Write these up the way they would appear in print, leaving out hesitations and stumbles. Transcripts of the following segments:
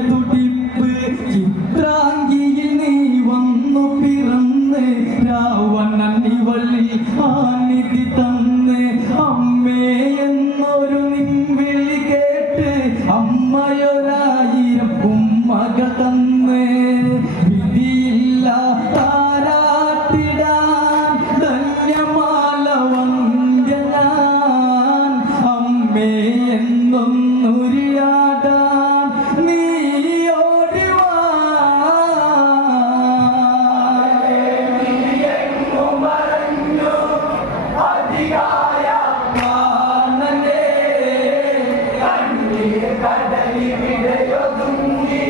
തുടിപ്പ് ചിത്രാംഗിയിൽ നീ വന്നു പിറന്ന് രാവണൻ ഇവളിൽ ആനിധി തന്ന് അമ്മേ എന്നൊരു നിൻവിളി കേട്ട് അമ്മയൊരായിരം ഉമ്മകൾ തന്ന് വിധിയില്ല താരാട്ടിടാൻ ധന്യമാല വന്ധ്യ ഞാൻ അമ്മേ എന്നൊന്നുരിയാടാൻ നീ ഓടിവാ മറഞ്ഞു അധികായ കാണനേ കണ്ണീർ കടലി വിടയൊതുങ്ങി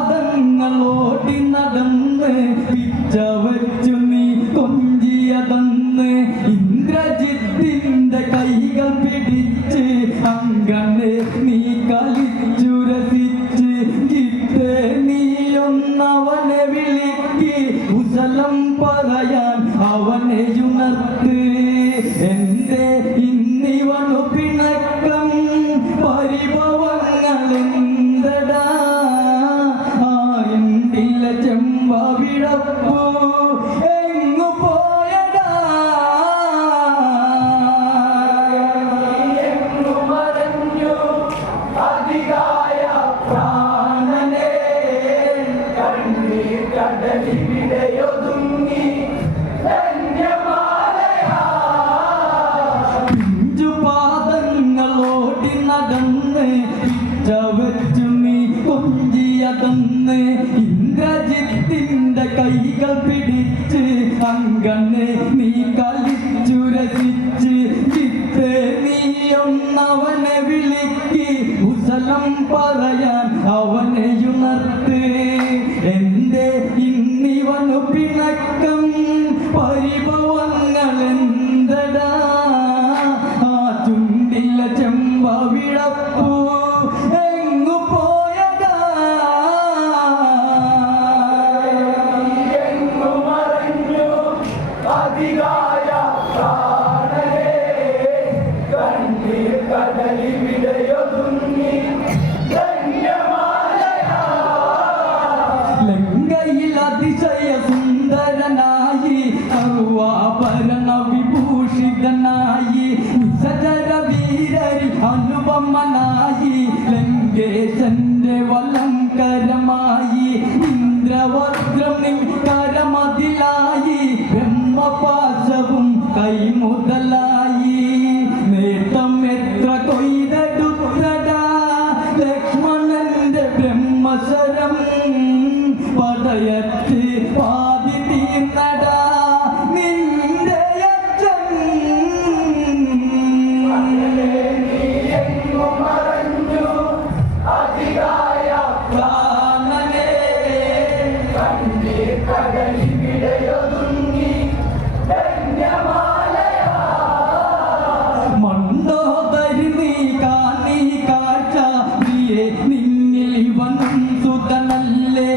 പിഞ്ചുപാദങ്ങളോടി നടന്ന് പിച്ച വച്ചു നീ കൊഞ്ചിയതന്ന് ഇന്ദ്രജിത്തിന്റെ കൈകൾ പിടിച്ച് അങ്ങനെ നീ കളിച്ചു രസിച്ച് ഗിത്തേ നീയൊന്നവനെ വിളിക്ക് കുശലം പറയാൻ അവനെ ഉണർത്ത് എന്റെ ഇന്നിവനു പിണക്കം പരിഭവങ്ങളെന്തടാ ആ എന്തില ചെമ്പവിടപ്പൂ എങ്ങു പോയടാ എങ്ങു മറഞ്ഞു അധികായ പ്രാണനേ കണ്ണീർ കടലി വിടയൊതുങ്ങി പിഞ്ചുപാദങ്ങളോടി നടന്ന് പിച്ച വച്ചു നീ കൊഞ്ചിയതന്ന് ഇന്ദ്രജിത്തിന്റെ കൈകൾ പിടിച്ച് അങ്ങനെ നീ കളിച്ചു രസിച്ച് ചിത്തേ നീയൊന്നവനെ വിളിക്ക് കുശലം പറയാൻ അവനെ ഉണർത്ത് എന്റെ ഇന്നിവനു പിണക്കം പരിഭവങ്ങളെന്തടാ ആ ചുണ്ടില ചെമ്പവിടപ്പൂ എങ്ങു പോയടാ എങ്ങു മറഞ്ഞു അധികായ പ്രാണനേ കണ്ണീർ കടലി വിടയൊതുങ്ങി ലങ്കയിൽ അതിശയ സുന്ദരനായി സർവാഭരണ വിഭൂഷിതനായി നിശചര വീരരി അനുപമനായി ലങ്കേശന്റെ വലങ്കരമായി ഇന്ദ്രവജ്രം നിൻ കരമതിലായി ബ്രഹ്മപാശവും കൈമുതലായി നേട്ടം എത്ര കൊയ്തെടുത്തടാ ലക്ഷ്മണന്റെ ബ്രഹ്മശരം പടയത്ത് പാതി തീർന്നടാ നിന്റെ അച്ഛൻ മറഞ്ഞു അധികായ പ്രാണനേ കണ്ണീർ കടലി വിടയൊതുങ്ങി മണ്ടോദരി നീ കാണി കാഴ്ച പ്രിയേ നിന്നിൽ ഇവനും സുതനല്ലേ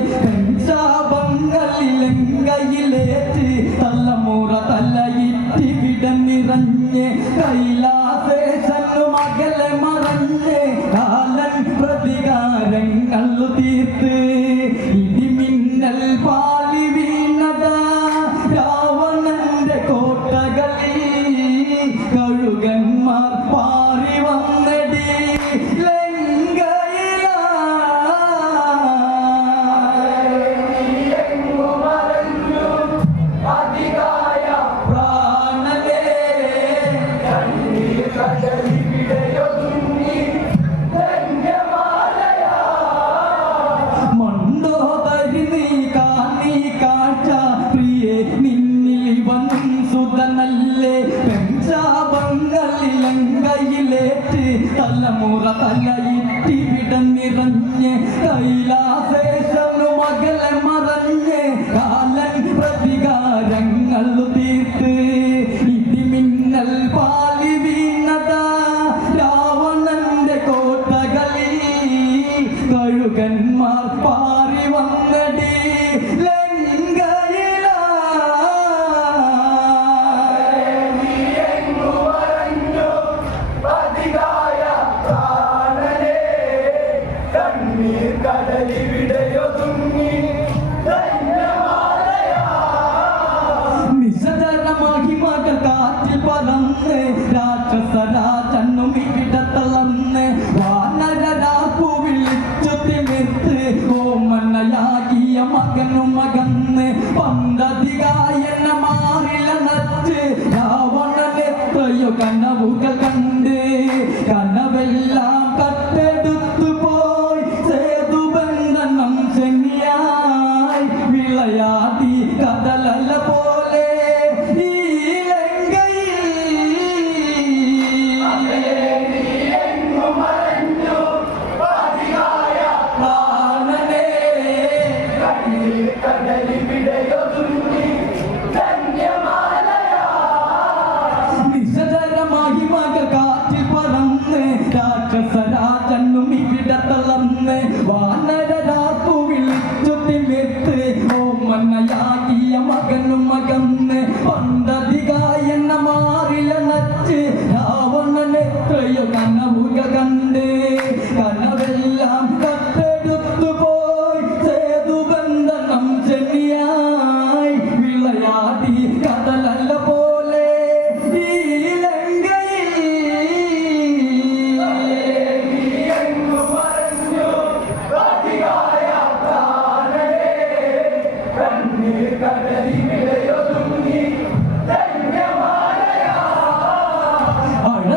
ലങ്കയിലേറ്റ് തലമുറ തലയിറ്റി വിടനിറഞ്ഞ് കൈലാസേശനു മകളെ മറഞ്ഞ് കാലൻ പ്രതികാരങ്ങൾ തീർത്ത് ഇടിമിന്നൽ പാലി വീണതാ രാവണന്റെ കോട്ടകളിൽ കഴുകന്മാർ പാറി വന്നടി മണ്ടോദരി നീ കാണി കാഴ്ച പ്രിയേ നിന്നിൽ ഇവനും സുതനല്ലേ പെഞ്ചാപങ്ങളിൽ ലങ്കയിലേറ്റ് തലമുറ തലയിറ്റി വിടനിറഞ്ഞ് കൈലാസേശനു മകളെ മറഞ്ഞ് കാലൻ പ്രതികാരങ്ങൾ തീർത്ത് ഇടിമിന്നൽ പാലി വീണതാ രാവണന്റെ കോട്ടകളിൽ കഴുകന്മാർ പാറി വന്നടി ലങ്കയിലാ പറന്ന് രാക്ഷസരാജനും ഇവിടെ തളർന്ന് വാനരരാപ്പു വിളിച്ചു തിമിർത്ത് ഓമനയാകിയ മകനും മകന്ന് പന്തതികായന മാറിലണച്ച് രാവണനെത്രയോ കനവുകൾ കണ്ട് കനവെല്ലാം കട്ടെടുത്തു പോയി സേതുബന്ധനം ശനിയായി വിളയാടി കടലല പോലെ ഈ ലങ്കയിൽ പ്രാണനേ നിശചരമായി മക കാറ്റിൽ പറന്ന് രാക്ഷസരാജനും ഇവിടെ തളർന്ന് വാനരരാപ്പു വിളിച്ചു തിമിർത്ത് ഓമനയാകിയ മകനും മകന്ന് പന്തതികായന മാറിലണച്ച് രാവണനെത്രയോ കനവുകൾ കണ്ട് കനവെല്ലാം കട്ടെടുത്തു പോയി സേതുബന്ധനം ശനിയായി വിളയാടി കടലല പോലെ ഈ ലങ്കയിൽ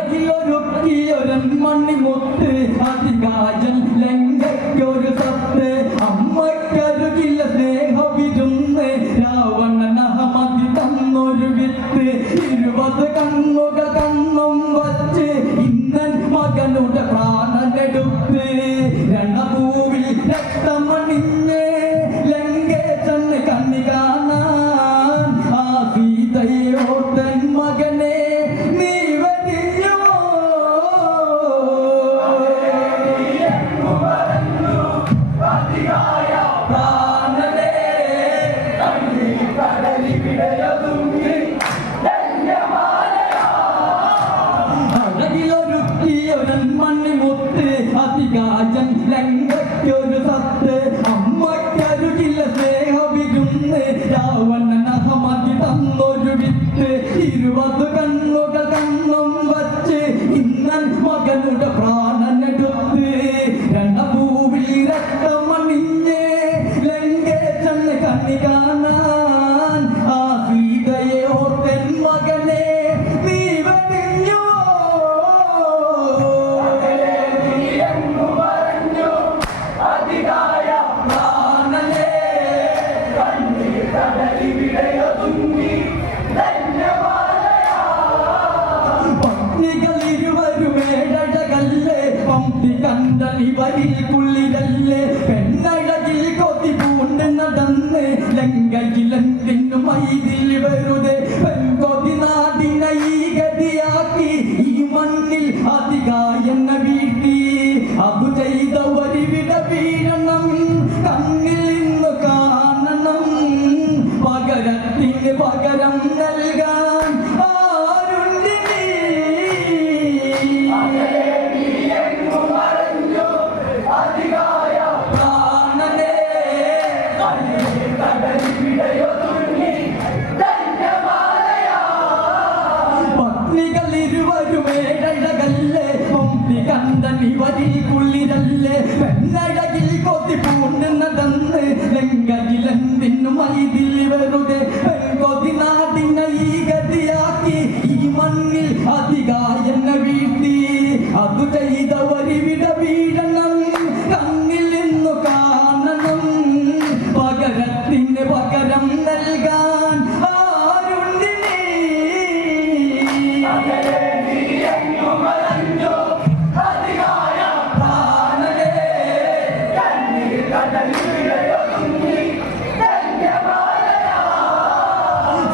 അഴകിലൊരുക്കിയൊരൻ മണിമുത്ത് അതികാജൻ ലങ്കയ്ക്കൊരു സത്ത് അമ്മയ്ക്കരുകില സ്നേഹവിരുന്ന് രാവണനഹമതി തന്നൊരു വിത്ത് 20 കണ്ണുകൾ കണ്ണും വച്ച് ഇന്നൻ മകനുടെ പ്രാണനെടുത്ത് രണഭൂവിൽ രക്തമണിഞ്ഞ് ലങ്കേശന് കണ്ണി കാണാൻ ആ സീതയോർത്തൻ മകനെ നീ വരിഞ്ഞോ പ്രാണനേ അഴകിലൊരുക്കിയൊരൻ മണിമുത്ത് അതികാജൻ ലങ്കയ്ക്കൊരു സത്ത് അമ്മയ്ക്കരുകില സ്നേഹവിരുന്ന് രാവണനഹമതി തന്നൊരു വിത്ത് 20 കണ്ണുകൾ കണ്ണും വച്ച് ഇന്നൻ മകനുടെ പ്രാണനെടുത്ത് രണഭൂവിൽ രക്തമണിഞ്ഞ് ലങ്കേശന് കണ്ണി കാണാൻ ആ സീതയെ ഓർത്തൻ മകനെ നീ വരിഞ്ഞോ പ്രാണനേ പത്നികളിരുവരുമേഴഴകല്ലേ പമ്പി കണ്ടലിവരിൽ കുള്ളിരല്ലേ പെണ്ണഴകിൽ കൊതി പൂണ്ട് നടന്ന് ലങ്കയിലെന്തിനു മൈതിൽ വെറുതെ പെൺകൊതി നാടിനെ ഈ ഗതിയാക്കി ഈ മണ്ണിൽ അതികായെന്ന വീട്ടി അതു ചെയ്തവരിവിട വീഴണം കണ്ണിൽ ഇന്ന് കാണണം പകരത്തിന് പകരം നൽകാൻ ആരുണ്ടിനി പ്രാണനേ പത്നികളിരുവരുമേഴഴകല്ലേ പൊമ്പി കണ്ടനിവരിൽ കുള്ളിരല്ലേ പെണ്ണഴകിൽ കൊതി പൂണ്ട് നടന്ന് ലങ്കയിലെന്തിനു മൈതിൽ വെറുതെ പെൺകൊതി നാടിനെ ഈ ഗതിയാക്കി ഈ മണ്ണിൽ അതികായെന്ന വീഴ്ത്തി അതു ചെയ്തവരിവിട വീഴണം കണ്ണിൽ ഇന്നു കാണണം പകരത്തിന് പകരം നൽകാൻ ആരുണ്ടിനി പ്രാണനേ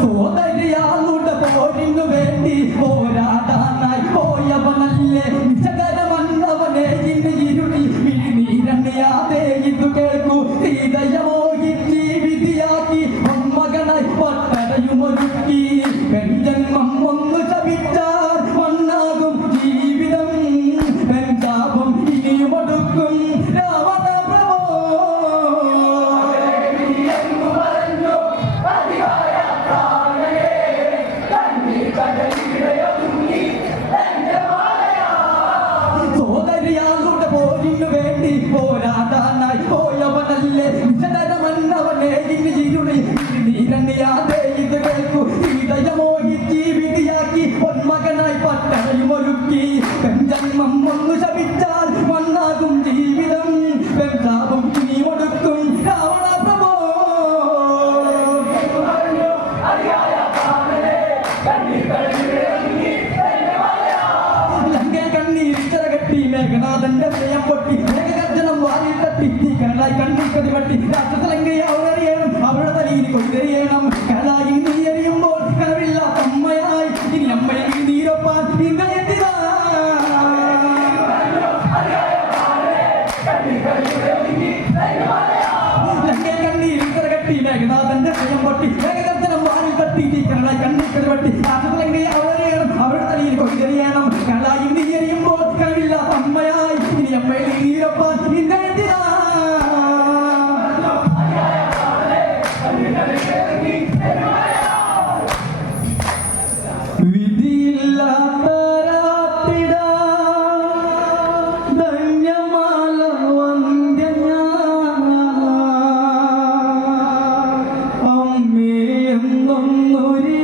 സോദരിയാളുടെ പോരിനു വേണ്ടി പോരാടാനായി പോയവനല്ലേ നിശകരമൻ മേഘനാഥന്റെ ഹൃദയം പൊട്ടി മേഘഗർജനം വാരിൽ തട്ടി ഈ കരളായി കണ്ണിൽ കതിവട്ടി രാഷ്ട്രത്തിലെങ്കിൽ അവരറിയണം അവരുടെ തലയിൽ കൊയ്തെറിയണം കരളായി നീ എറിയുമ്പോൾ കരവില്ലാത്ത അമ്മയായി ഇനി അമ്മയെ നീരൊപ്പാൻ ഇന്നെത്തിതാ ലങ്കയിൽ കണ്ണീരിൽ കരകട്ടി മേഘനാഥന്റെ ഹൃദയം പൊട്ടി മേഘഗർജനം വാരിൽ തട്ടി ഈ കരളായി കണ്ണിൽ കതിവട്ടി രാഷ്ട്രത്തിലെങ്കിൽ അവരറിയണം അവരുടെ തലയിൽ കൊയ്തെറിയണം കരളായി നീ എറിയുമ്പോൾ കരവില്ലാത്ത അമ്മയായി ഇനി അമ്മയെ നീരൊപ്പാൻ ഇന്നെത്തിതാ അമ്മയെന്നൊന്നൊരു